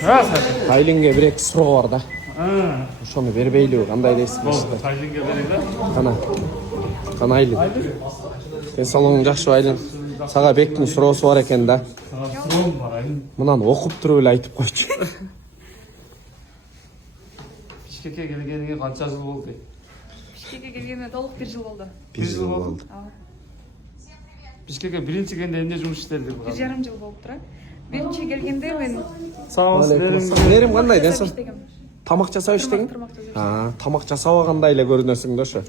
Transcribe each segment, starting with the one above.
Тайлинге бир эки суроо бар да. Ошону бербейлиби, кандай дейсиз? Тайлинге берейин да. Кана Айлин. Ден соолугуң жакшыбы Айлин? Сага Бектин суроосу бар экен да. Суроом бар Айлин. Мынаны окуп туруп эле айтып койчу. Бишкекке келгениңе канча жыл болду? Бишкекке келгениме толук 1 жыл болду. 1 жыл болду. Бишкекке биринчи келгенде эмне жумуш иштедиң? 1,5 жыл болуп тура. Биринчи келгенде мен Нерим кандай ден соол? Тамак жасап иштеген? Тамак жасап кандай эле көрүнөсүң да ошо.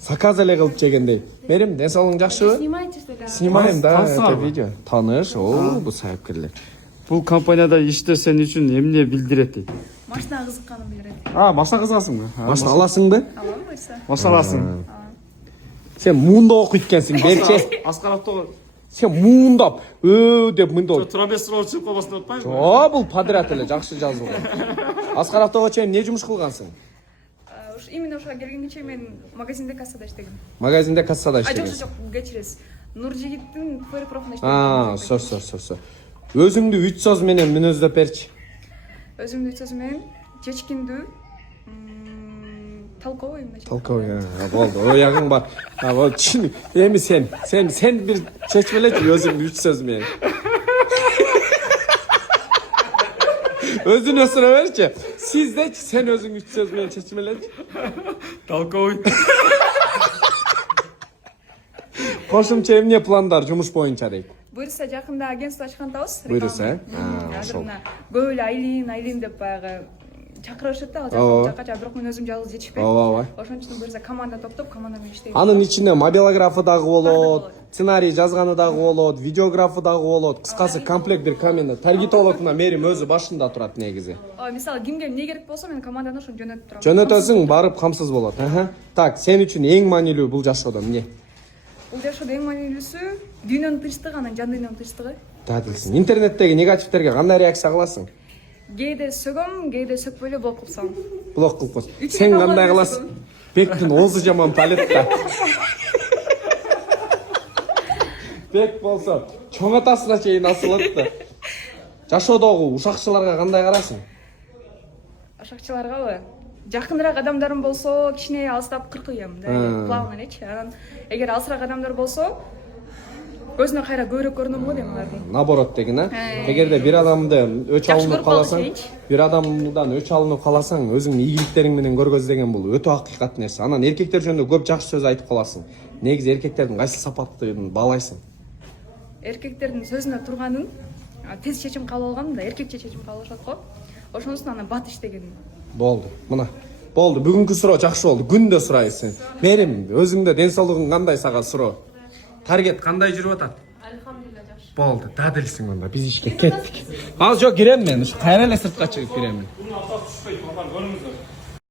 Заказ эле кылып жегендей. Мерим, ден соолуң жакшыбы? Снимаете что ли? Снимаем, да, это видео. Таныш, бул сайыпкерлер. Бул компанияда иштөө сен үчүн эмне билдирет дейт? Машина кызыкканын билдирет. Машина кызасыңбы? Машина аласыңбы? Алам койсо. Машина аласың. Сен муунда окуйт экенсиң, берчи. Аскар автого Сен муундап, деп мындай. трапез суроо чыгып калбасын деп атпайбы? Бул подряд эле жакшы жазылган. Аскар автого чейин эмне жумуш кылгансың? Именно ошого келгенге чейин мен магазинде кассада иштегем. Магазинде кассада иштеген. Жок, кечиресиз. Нуржигиттин фойер профунда иштегем. Сор. Өзүңдү 3 сөз менен мүнөздөп берчи. Өзүмдүн 3 сөзү менен чечкиндүү, толковый. Толковый, болду. Оягың бар. Болду, чын. Эми сен бир чечмелечи өзүңдү 3 сөз менен. Өзүнө суроо берчи. Сиздечи сен өзүң 3 сөз менен чечмелечи. Толковый. Кошумча эмне пландар жумуш боюнча дейт? Буюрса жакында агентство ачкан атабыз. Буюрса, ошол. Көп эле Айлин деп баягы чакырышат да, ал жакка, бирок мен өзүм жалгыз жетишпейм. Ооба. Ошон үчүн буюрса команда топтоп, команда менен иштейм. Анын ичинде мобилографы дагы болот, сценарий жазганы дагы болот, видеографы дагы болот. Кыскасы комплект бир камера. Таргетологуна Мерим өзү башында турат негизи. Мисалы кимге эмне керек болсо мен команданы ошону жөнөтүп турам. Жөнөтөсүң, барып камсыз болот. Так, сен үчүн эң маанилүү бул жашоодо эмне? Бул жашоодо эң маанилүүсү дүйнөнүн тынчтыгы, анан жан дүйнөнүн тынчтыгы. Дадилсиң. Интернеттеги негативтерге кандай реакция кыласың? Кээде сөгөм, кээде сөкпөй эле блок кылып салам. Блок кылып коесуң. Сен кандай кыласың? Бектин оозу жаман палет да. Бек болсо чоң атасына чейин асылат да. Жашоодогу ушакчыларга кандай карайсың? Ушакчыларгабы? Жакыныраак адамдарым болсо, кичине алыстап кыркыйм, плавно элечи. Анан эгер алысыраак адамдар болсо, көзүнө кайра көбүрөөк көрүнөм го дейм алардын. Наоборот деген, эгерде бир адамды өч алынып каласаң, бир адамдан өч алынып каласаң, өзүңдүн ийгиликтериң менен көргөздөген бул өтө акыйкат нерсе. Анан эркектер жөнүндө көп жакшы сөз айтып каласың. Негизи эркектердин кайсы сапаттын баалайсың? Эркектердин сөзүнө турганын, тез чечим кабыл алган да, эркекче чечим кабыл алышат го. Ошонусун анан бат иштеген. Болду. Мына. Болду. Бүгүнкү суроо жакшы болду. Күндө сурайсың. Мерим, өзүңдө ден соолугуң кандай сага суроо? Таргет кандай жүрүп атат? Алхамдулилла жакшы. Болду. Дадилсиң онда. Биз ишке кеттик. Ал жок кирем мен. Ушу кайра эле сыртка чыгып кирем.